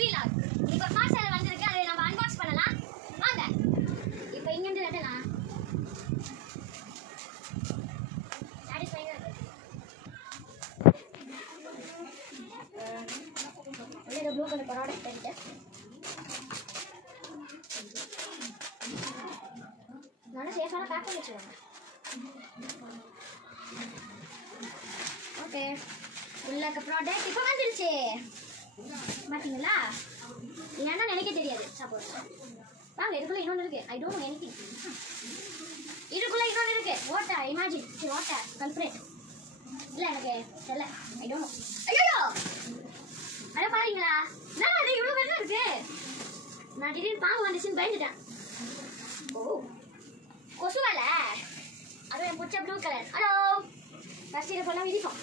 Vlog. இப்போ parcel வந்திருக்கு, அதை நம்ம அன்பாக்ஸ் பண்ணலாம். வாங்க. இப்போ இங்க இருந்து வெட்டலாம். சாட்டிஸ்ஃபைங்கா இருக்கு. ஒரே ப்ளூ கலர் ப்ராடக்ட் எடுத்து நல்லா சேஃபான பேக் பண்ணி வச்சுருவாங்க. ஓகே, உள்ள ப்ராடக்ட் இப்போ வந்துருச்சு. பார்த்தீங்களா? ஏன்னா நினைக்க தெரியாது. சப்போஸ் வாங்க, இதுக்குள்ள இன்னொன்று இருக்கு. I don't know anything. இதுக்குள்ள இன்னொன்று இருக்கு. வாட் இமேஜின் வாட் கல்பிரேட் இல்லை, எனக்கு தெரியல. I don't know. ஐயோ, அட பாருங்களா, நான் அது இவ்வளோ பெருசா இருக்கு. நான் திடீர்னு பாம்பு வந்துச்சுன்னு பயந்துட்டேன். ஓ, கொசு வேலை. அதுவும் என் பிடிச்ச ப்ளூ கலர். ஹலோ, ஃபர்ஸ்ட் இதை போலாம் விதிப்போம்.